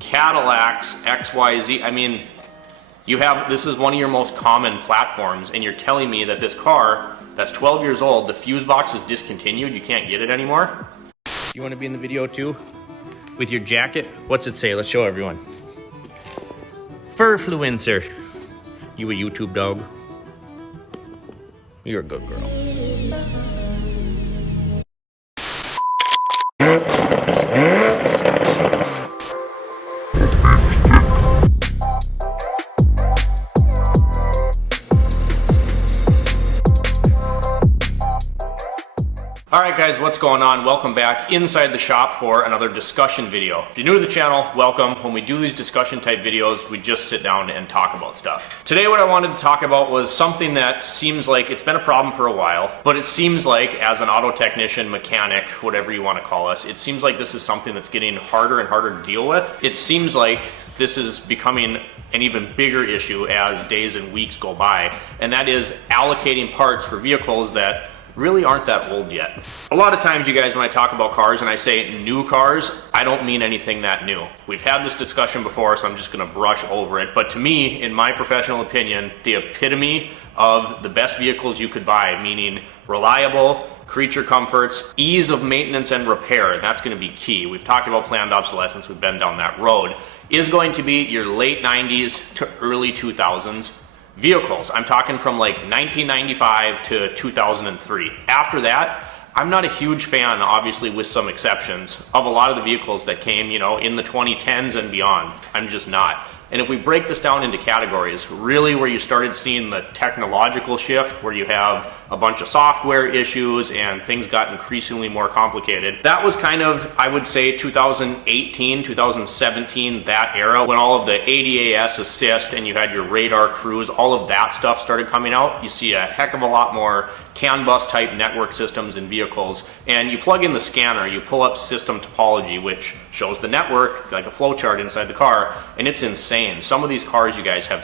Cadillacs, XYZ. I mean, this is one of your most common platforms, and you're telling me that this car that's 12 years old, the fuse box is discontinued, you can't get it anymore? You want to be in the video too? With your jacket? What's it say? Let's show everyone. Furfluencer. You a YouTube dog? You're a good girl. Alright guys, what's going on? Welcome back inside the shop for another discussion video. If you're new to the channel, welcome. When we do these discussion type videos, we just sit down and talk about stuff. Today what I wanted to talk about was something that seems like it's been a problem for a while, but it seems like as an auto technician, mechanic, whatever you want to call us, it seems like this is something that's getting harder and harder to deal with. It seems like this is becoming an even bigger issue as days and weeks go by, and that is allocating parts for vehicles that really aren't that old yet. A lot of times, you guys, when I talk about cars and I say new cars, I don't mean anything that new. We've had this discussion before, so I'm just gonna brush over it. But to me, in my professional opinion, the epitome of the best vehicles you could buy, meaning reliable, creature comforts, ease of maintenance and repair, and that's gonna be key. We've talked about planned obsolescence, we've been down that road, is going to be your late 90s to early 2000s vehicles. I'm talking from like 1995 to 2003. After that, I'm not a huge fan, obviously with some exceptions, of a lot of the vehicles that came, in the 2010s and beyond. I'm just not. And if we break this down into categories, really where you started seeing the technological shift, where you have a bunch of software issues and things got increasingly more complicated, that was kind of, I would say, 2018, 2017, that era, when all of the ADAS assist and you had your radar cruise, all of that stuff started coming out. You see a heck of a lot more CAN bus type network systems in vehicles, and you plug in the scanner, you pull up system topology, which shows the network like a flow chart inside the car, and it's insane. Some of these cars, you guys, have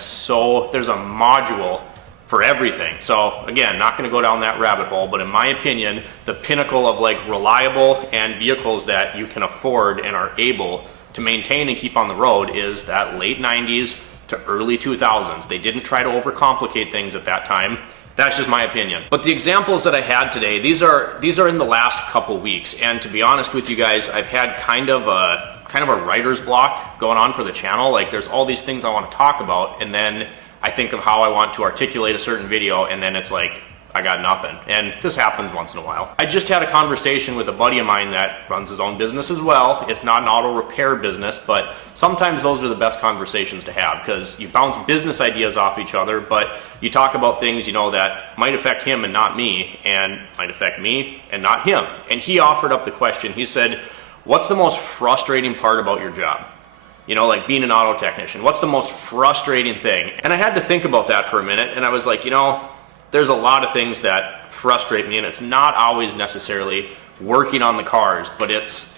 there's a module for everything. So again, not going to go down that rabbit hole, but in my opinion, the pinnacle of like reliable and vehicles that you can afford and are able to maintain and keep on the road is that late 90s to early 2000s. They didn't try to overcomplicate things at that time. That's just my opinion. But the examples that I had today, these are in the last couple weeks, and to be honest with you guys, I've had kind of a writer's block going on for the channel. Like, there's all these things I want to talk about, and then I think of how I want to articulate a certain video, and then it's like I got nothing. And this happens once in a while. I just had a conversation with a buddy of mine that runs his own business as well. It's not an auto repair business, but sometimes those are the best conversations to have, because you bounce business ideas off each other, but you talk about things, that might affect him and not me, and might affect me and not him. And he offered up the question. He said, what's the most frustrating part about your job? Like being an auto technician. What's the most frustrating thing? And I had to think about that for a minute, and I was like, there's a lot of things that frustrate me, and it's not always necessarily working on the cars, but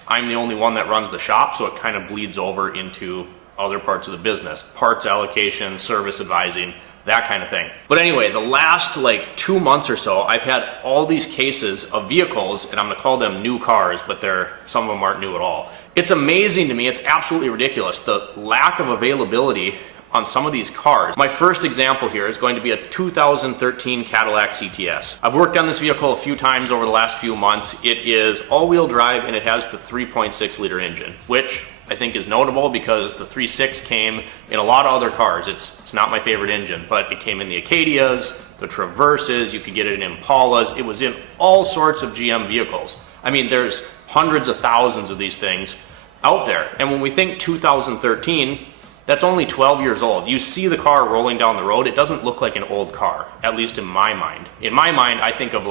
I'm the only one that runs the shop, so it kind of bleeds over into other parts of the business. Parts allocation, service advising, that kind of thing. But anyway, the last 2 months or so, I've had all these cases of vehicles, and I'm gonna call them new cars, but some of them aren't new at all. It's amazing to me, it's absolutely ridiculous, the lack of availability on some of these cars. My first example here is going to be a 2013 Cadillac CTS. I've worked on this vehicle a few times over the last few months. It is all-wheel drive, and it has the 3.6 liter engine, which I think is notable because the 3.6 came in a lot of other cars. It's not my favorite engine, but it came in the Acadias, the Traverses, you could get it in Impalas. It was in all sorts of GM vehicles. I mean, there's hundreds of thousands of these things out there. And when we think 2013, that's only 12 years old. You see the car rolling down the road, it doesn't look like an old car, at least in my mind. In my mind, I think of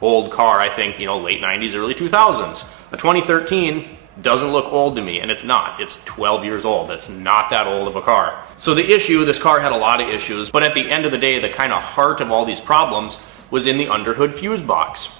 old car, I think, late 90s, early 2000s. A 2013 doesn't look old to me, and it's not. It's 12 years old. It's not that old of a car. So this car had a lot of issues, but at the end of the day, the kind of heart of all these problems was in the underhood fuse box.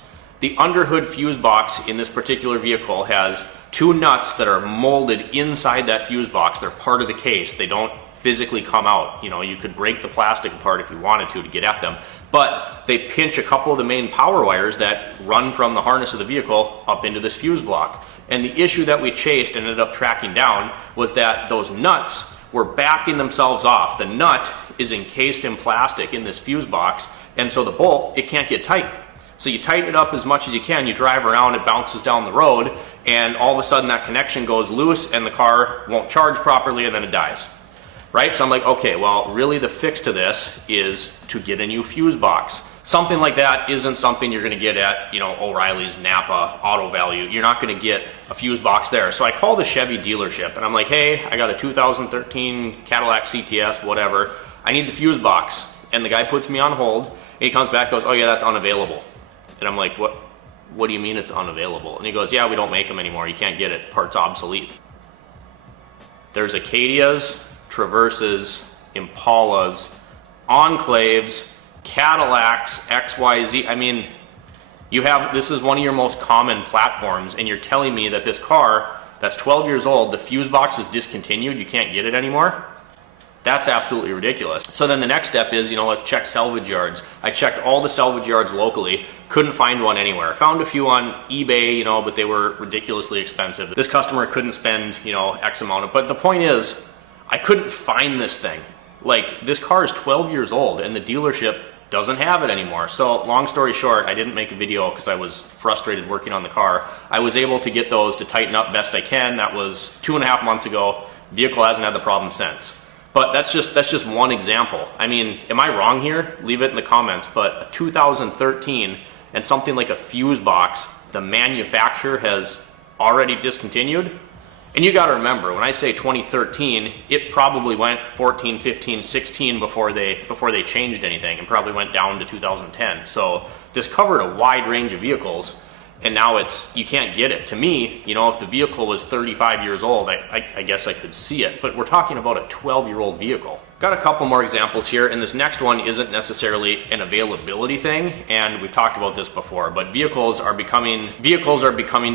The underhood fuse box in this particular vehicle has two nuts that are molded inside that fuse box. They're part of the case. They don't physically come out. You could break the plastic apart if you wanted to get at them, but they pinch a couple of the main power wires that run from the harness of the vehicle up into this fuse block. And the issue that we chased and ended up tracking down was that those nuts were backing themselves off. The nut is encased in plastic in this fuse box, and so the bolt, it can't get tight. So you tighten it up as much as you can, you drive around, it bounces down the road, and all of a sudden that connection goes loose and the car won't charge properly and then it dies. Right? So I'm like, okay, well, really the fix to this is to get a new fuse box. Something like that isn't something you're gonna get at, O'Reilly's, Napa, Auto Value. You're not gonna get a fuse box there. So I call the Chevy dealership and I'm like, hey, I got a 2013 Cadillac CTS, whatever. I need the fuse box. And the guy puts me on hold. And he comes back and goes, oh yeah, that's unavailable. And I'm like, what do you mean it's unavailable? And he goes, yeah, we don't make them anymore. You can't get it. Part's obsolete. There's Acadias, Traverses, Impalas, Enclaves, Cadillacs, XYZ. I mean, this is one of your most common platforms, and you're telling me that this car that's 12 years old, the fuse box is discontinued, you can't get it anymore? That's absolutely ridiculous. So then the next step is, let's check salvage yards. I checked all the salvage yards locally, couldn't find one anywhere. Found a few on eBay, but they were ridiculously expensive. This customer couldn't spend, X amount of, but the point is, I couldn't find this thing. Like, this car is 12 years old and the dealership doesn't have it anymore. So long story short, I didn't make a video because I was frustrated working on the car. I was able to get those to tighten up best I can. That was 2.5 months ago. Vehicle hasn't had the problem since. But that's just one example. I mean, am I wrong here? Leave it in the comments. But a 2013 and something like a fuse box, the manufacturer has already discontinued. And you got to remember, when I say 2013, it probably went 14, 15, 16 before they changed anything, and probably went down to 2010. So this covered a wide range of vehicles, and now you can't get it. To me, if the vehicle was 35 years old, I guess I could see it, but we're talking about a 12-year-old vehicle. Got a couple more examples here, and this next one isn't necessarily an availability thing, and we've talked about this before, but vehicles are becoming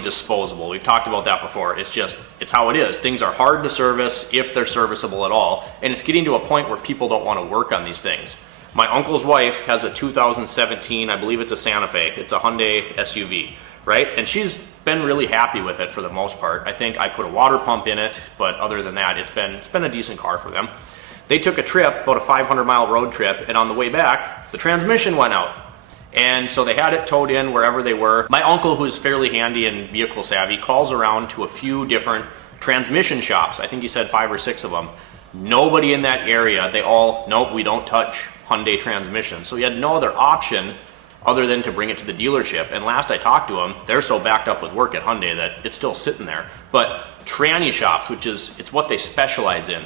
disposable. We've talked about that before. It's how it is. Things are hard to service if they're serviceable at all, and it's getting to a point where people don't want to work on these things. My uncle's wife has a 2017, I believe it's a Santa Fe. It's a Hyundai SUV. Right? And she's been really happy with it for the most part. I think I put a water pump in it, but other than that, it's been a decent car for them. They took a trip, about a 500-mile road trip, and on the way back, the transmission went out. And so they had it towed in wherever they were. My uncle, who's fairly handy and vehicle savvy, calls around to a few different transmission shops. I think he said 5 or 6 of them. Nobody in that area, nope, we don't touch Hyundai transmissions. So he had no other option other than to bring it to the dealership. And last I talked to them, they're so backed up with work at Hyundai that it's still sitting there. But tranny shops, it's what they specialize in,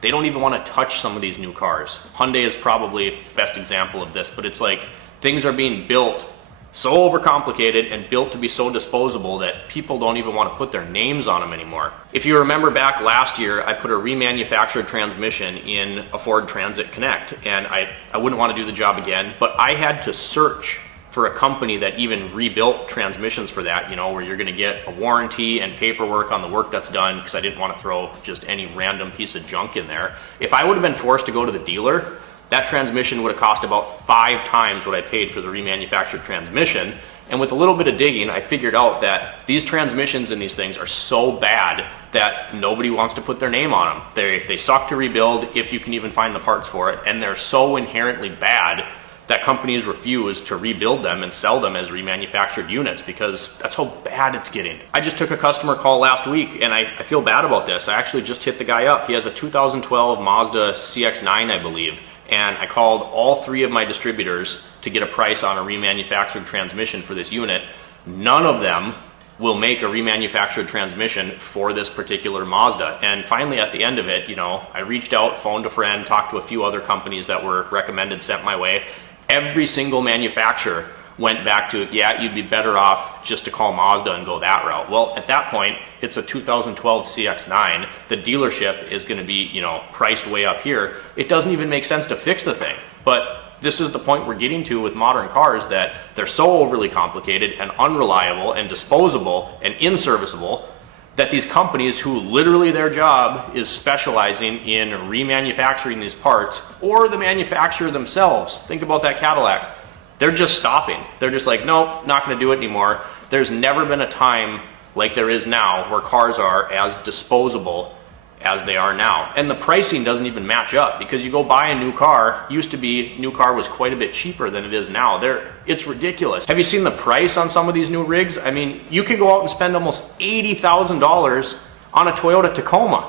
they don't even want to touch some of these new cars. Hyundai is probably the best example of this, but it's like things are being built so overcomplicated and built to be so disposable that people don't even want to put their names on them anymore. If you remember back last year, I put a remanufactured transmission in a Ford Transit Connect, and I wouldn't want to do the job again, but I had to search for a company that even rebuilt transmissions for that, where you're going to get a warranty and paperwork on the work that's done, because I didn't want to throw just any random piece of junk in there. If I would have been forced to go to the dealer, that transmission would have cost about 5 times what I paid for the remanufactured transmission. And with a little bit of digging, I figured out that these transmissions in these things are so bad that nobody wants to put their name on them. They suck to rebuild if you can even find the parts for it. And they're so inherently bad that companies refuse to rebuild them and sell them as remanufactured units, because that's how bad it's getting. I just took a customer call last week, and I feel bad about this. I actually just hit the guy up. He has a 2012 Mazda CX-9, I believe, and I called all 3 of my distributors to get a price on a remanufactured transmission for this unit. None of them will make a remanufactured transmission for this particular Mazda. And finally, at the end of it, I reached out, phoned a friend, talked to a few other companies that were recommended, sent my way. Every single manufacturer went back to, yeah, you'd be better off just to call Mazda and go that route. Well, at that point, it's a 2012 CX-9. The dealership is going to be, priced way up here. It doesn't even make sense to fix the thing. But this is the point we're getting to with modern cars, that they're so overly complicated and unreliable and disposable and inserviceable that these companies, who literally their job is specializing in remanufacturing these parts, or the manufacturer themselves, think about that Cadillac, they're just stopping. They're just like, nope, not going to do it anymore. There's never been a time like there is now, where cars are as disposable as they are now. And the pricing doesn't even match up, because you go buy a new car, used to be, new car was quite a bit cheaper than it is now. It's ridiculous. Have you seen the price on some of these new rigs? I mean, you can go out and spend almost $80,000 on a Toyota Tacoma.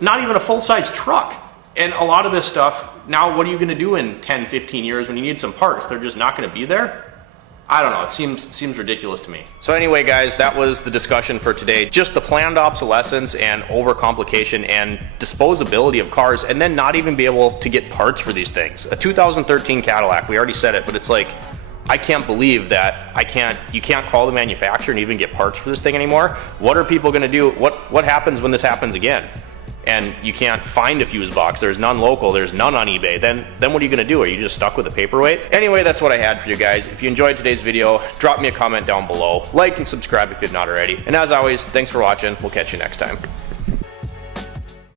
Not even a full-size truck. And a lot of this stuff, now what are you gonna do in 10, 15 years when you need some parts? They're just not gonna be there? I don't know, it seems ridiculous to me. So anyway, guys, that was the discussion for today. Just the planned obsolescence and overcomplication and disposability of cars, and then not even be able to get parts for these things. A 2013 Cadillac, we already said it, but it's like, I can't believe that you can't call the manufacturer and even get parts for this thing anymore. What are people gonna do? What happens when this happens again? And you can't find a fuse box, there's none local, there's none on eBay, then what are you gonna do? Are you just stuck with a paperweight? Anyway, that's what I had for you guys. If you enjoyed today's video, drop me a comment down below, like and subscribe if you've not already. And as always, thanks for watching, we'll catch you next time.